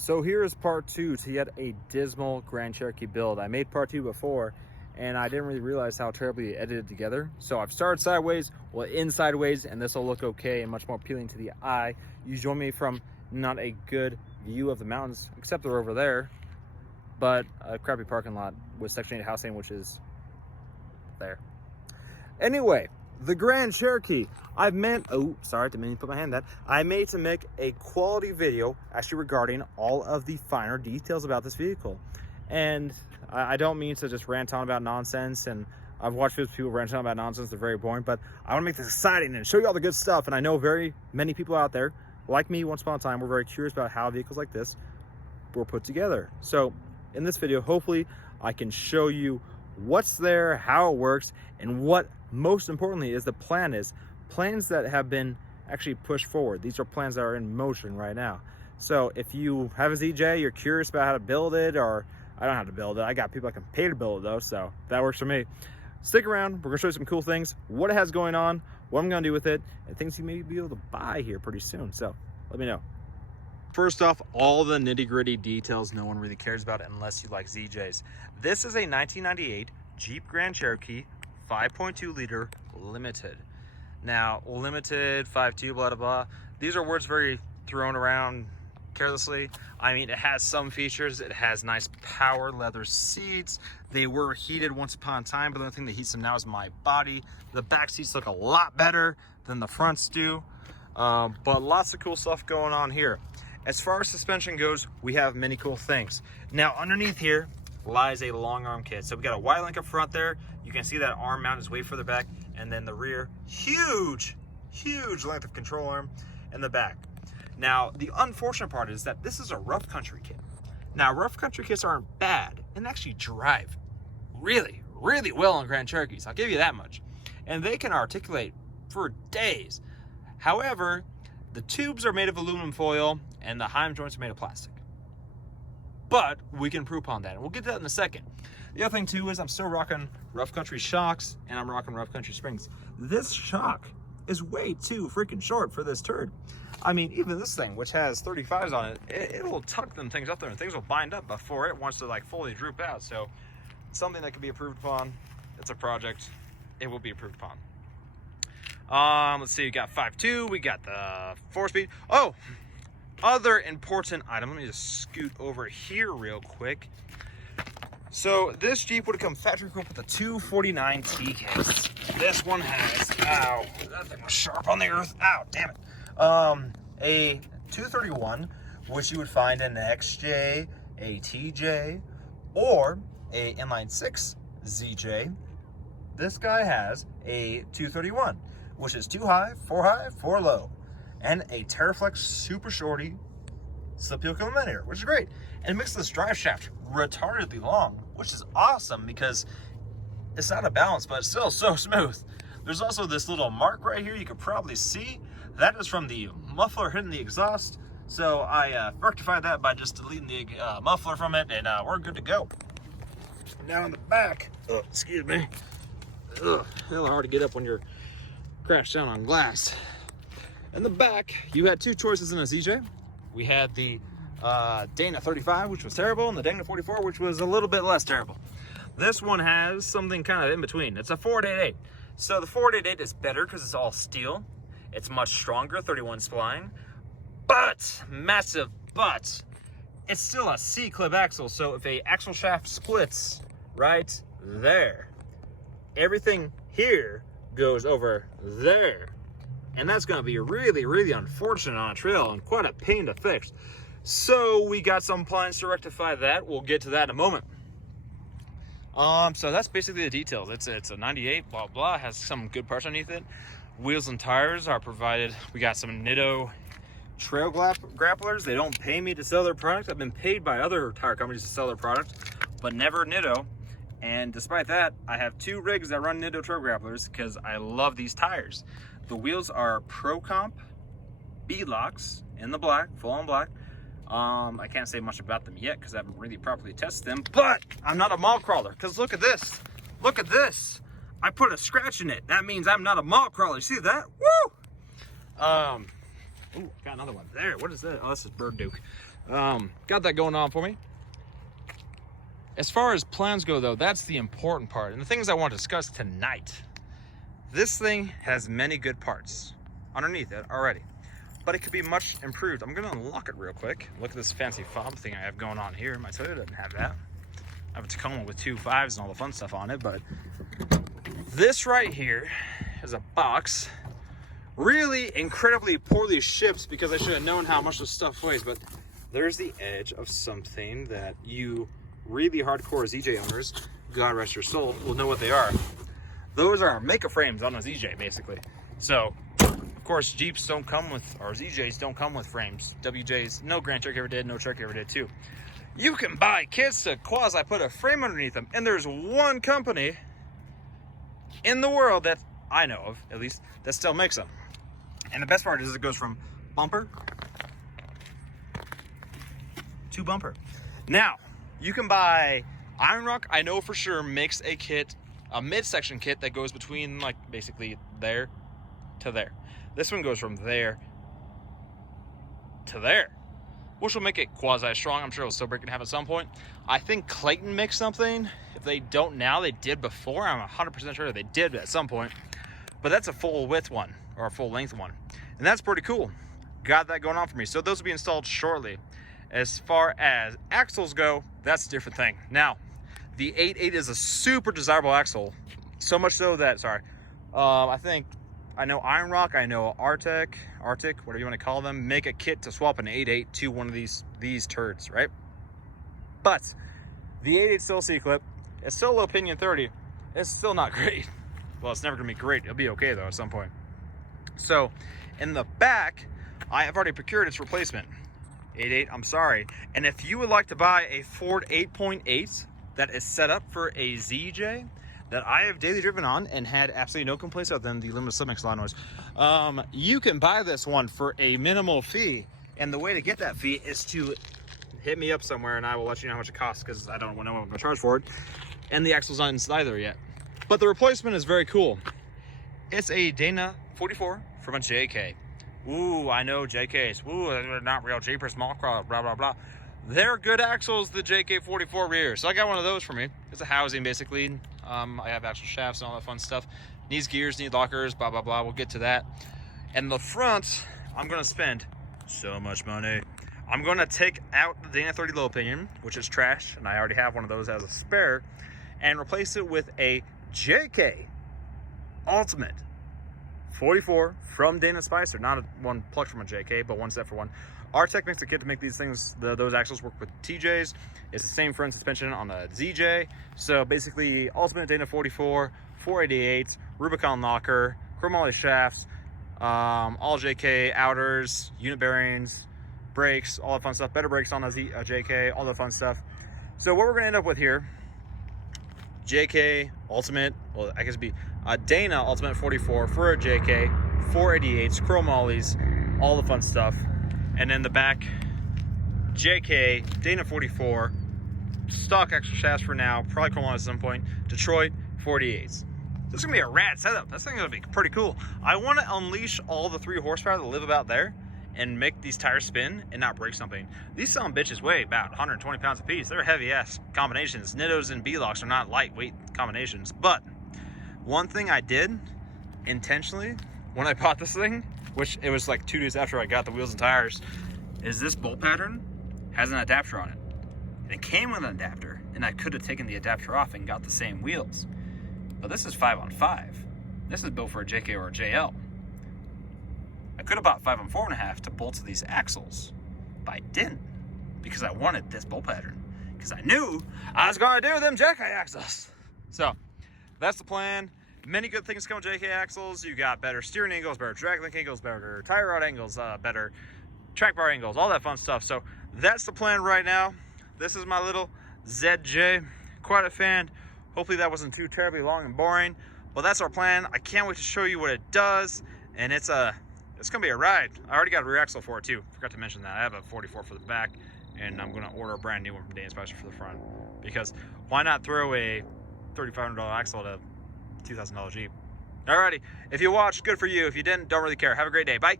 So here is part two to yet a dismal Grand Cherokee build. I made part two before and I didn't really realize how terribly edited together. So I've started sideways, we'll end sideways, and this will look okay and much more appealing to the eye. You join me from not a good view of the mountains, except they're over there, but a crappy parking lot with Section 8 housing, which is there. Anyway, the Grand Cherokee. I made to make a quality video actually regarding all of the finer details about this vehicle. And I don't mean to just rant on about nonsense, and I've watched those people rant on about nonsense, they're very boring, but I want to make this exciting and show you all the good stuff. And I know very many people out there, like me once upon a time, were very curious about how vehicles like this were put together. So in this video, hopefully I can show you what's there, how it works, and what most importantly is the plan is. Plans that have been actually pushed forward. These are plans that are in motion right now. So if you have a ZJ, you're curious about how to build it, or I don't know how to build it. I got people I can pay to build it though, so that works for me. Stick around, we're gonna show you some cool things, what it has going on, what I'm gonna do with it, and things you may be able to buy here pretty soon. So let me know. First off, all the nitty-gritty details no one really cares about unless you like ZJs. This is a 1998 Jeep Grand Cherokee 5.2 liter limited. Now, limited, 5.2, blah, blah, blah. These are words very thrown around carelessly. I mean, it has some features. It has nice power leather seats. They were heated once upon a time, but the only thing that heats them now is my body. The back seats look a lot better than the fronts do. But lots of cool stuff going on here. As far as suspension goes, we have many cool things. Now, underneath here lies a long arm kit. So we got a wide link up front there. You can see that arm mount is way further back, and then the rear, huge length of control arm in the back. Now, the unfortunate part is that this is a rough country kit. Now, rough country kits aren't bad and actually drive really well on Grand Cherokees. I'll give you that much. And they can articulate for days. However, the tubes are made of aluminum foil and the heim joints are made of plastic. But we can improve upon that, and we'll get to that in a second. The other thing too is I'm still rocking rough country shocks, and I'm rocking rough country springs. This shock is way too freaking short for this turd. I mean, even this thing, which has 35s on it, it'll tuck them things up there and things will bind up before it wants to like fully droop out. So something that can be improved upon. It's a project. It will be improved upon. Let's see, we got 5.2, we got the 4-speed. Oh, other important item. Let me just scoot over here real quick. So this Jeep would have come factory equipped with a 249T case. This one has, ow, that thing was sharp on the earth. Ow, damn it. A 231, which you would find in an XJ, a TJ, or a inline-6 ZJ. This guy has a 231, which is 2 high, 4 low, and a Terraflex Super Shorty slip yoke eliminator, which is great. And it makes this drive shaft retardedly long, which is awesome because it's out of balance, but it's still so smooth. There's also this little mark right here you could probably see. That is from the muffler hitting the exhaust. So I rectified that by just deleting the muffler from it, and we're good to go. Now in the back, excuse me, hella hard to get up when you're crashed down on glass. In the back, you had two choices in a ZJ. We had the Dana 35, which was terrible, and the Dana 44, which was a little bit less terrible. This one has something kind of in between. It's a 488. So the 488 is better because it's all steel. It's much stronger, 31 spline, but massive but. It's still a C-clip axle, so if a axle shaft splits right there, everything here goes over there. And that's gonna be really unfortunate on a trail and quite a pain to fix. So we got some plans to rectify that. We'll get to that in a moment. So that's basically the details. It's a 98, blah, blah, has some good parts underneath it. Wheels and tires are provided. We got some Nitto trail grapplers. They don't pay me to sell their product. I've been paid by other tire companies to sell their product, but never Nitto. And despite that, I have 2 rigs that run Nitto trail grapplers because I love these tires. The wheels are Pro Comp B-Locks in the black, full on black. I can't say much about them yet because I haven't really properly tested them, but I'm not a mall crawler because look at this. Look at this. I put a scratch in it. That means I'm not a mall crawler. See that? Woo! Ooh, got another one there. What is that? Oh, this is Bird Duke. Got that going on for me. As far as plans go, though, that's the important part. And the things I want to discuss tonight. This thing has many good parts underneath it already, but it could be much improved. I'm going to unlock it real quick. Look at this fancy fob thing I have going on here. My Toyota doesn't have that. I have a Tacoma with 2 5s and all the fun stuff on it, but this right here is a box. Really incredibly poorly shipped because I should have known how much this stuff weighs, but there's the edge of something that you really hardcore ZJ owners, God rest your soul, will know what they are. Those are Mega frames on a ZJ, basically. So, of course, Jeeps don't come with, or ZJs don't come with frames. WJs, no Grand Cherokee ever did, no Cherokee ever did too. You can buy kits to quasi put a frame underneath them, and there's one company in the world that I know of, at least, that still makes them. And the best part is it goes from bumper to bumper. Now, you can buy Iron Rock, I know for sure, makes a kit, a midsection kit that goes between, like, basically there to there. This one goes from there to there, which will make it quasi-strong. I'm sure it'll still break in half at some point. I think Clayton makes something. If they don't now, they did before. I'm 100% sure they did at some point. But that's a full width one, or a full length one. And that's pretty cool. Got that going on for me. So those will be installed shortly. As far as axles go, that's a different thing. Now, the 8.8 is a super desirable axle. So much so that, I know Iron Rock, I know Arctic, whatever you want to call them, make a kit to swap an 8.8 to one of these turds, right? But the 8.8 still C-clip. It's still low pinion 30. It's still not great. Well, it's never going to be great. It'll be okay, though, at some point. So, in the back, I have already procured its replacement. 8.8, I'm sorry. And if you would like to buy a Ford 8.8 that is set up for a ZJ that I have daily driven on and had absolutely no complaints other than the limited slip makes a lot of noise, you can buy this one for a minimal fee. And the way to get that fee is to hit me up somewhere and I will let you know how much it costs, because I don't know what I'm going to charge for it. And the axle's not inside there yet. But the replacement is very cool. It's a Dana 44 from a JK. Ooh, I know JKs. Ooh, they're not real Jeepers, small crowd, blah, blah, blah. They're good axles, the JK 44 rear. So I got one of those for me. It's a housing, basically. I have actual shafts and all that fun stuff. Needs gears, need lockers, blah, blah, blah. We'll get to that. And the front, I'm going to spend so much money. I'm going to take out the Dana 30 low pinion, which is trash, and I already have one of those as a spare, and replace it with a JK Ultimate 44 from Dana Spicer. Not one plucked from a JK, but one set for one. Artec makes the kit to make these things, those axles work with TJs. It's the same front suspension on the ZJ. So basically, Ultimate Dana 44, 488, Rubicon locker, chromoly shafts, all JK outers, unit bearings, brakes, all that fun stuff. Better brakes on a JK, all the fun stuff. So what we're going to end up with here, JK Ultimate, well, I guess it'd be a Dana Ultimate 44 for a JK, 488s, chromollies, all the fun stuff. And then the back, JK, Dana 44, stock extra shafts for now, probably chromollies at some point, Detroit 48s. This is going to be a rad setup. This thing's going to be pretty cool. I want to unleash all the 3 horsepower that live about there and make these tires spin and not break something. These son of bitches weigh about 120 pounds a piece. They're heavy-ass combinations. Nittos and B-Locks are not lightweight combinations. But one thing I did intentionally when I bought this thing, which it was like 2 days after I got the wheels and tires, is this bolt pattern has an adapter on it. And it came with an adapter, and I could have taken the adapter off and got the same wheels. But this is 5-on-5. This is built for a JK or a JL. I could have bought 5-on-4.5 to bolt to these axles, but I didn't, because I wanted this bolt pattern, because I knew I was going to do them JK axles. So that's the plan. Many good things come with JK axles. You got better steering angles, better drag link angles, better tire rod angles, better track bar angles, all that fun stuff. So that's the plan right now. This is my little ZJ. Quite a fan. Hopefully that wasn't too terribly long and boring, but that's our plan. I can't wait to show you what it does, and it's gonna be a ride. I already got a rear axle for it too. Forgot to mention that. I have a 44 for the back, and I'm gonna order a brand new one from Dana Spicer for the front, because why not throw a $3,500 axle at a $2,000 Jeep? Alrighty, if you watched, good for you. If you didn't, don't really care. Have a great day. Bye.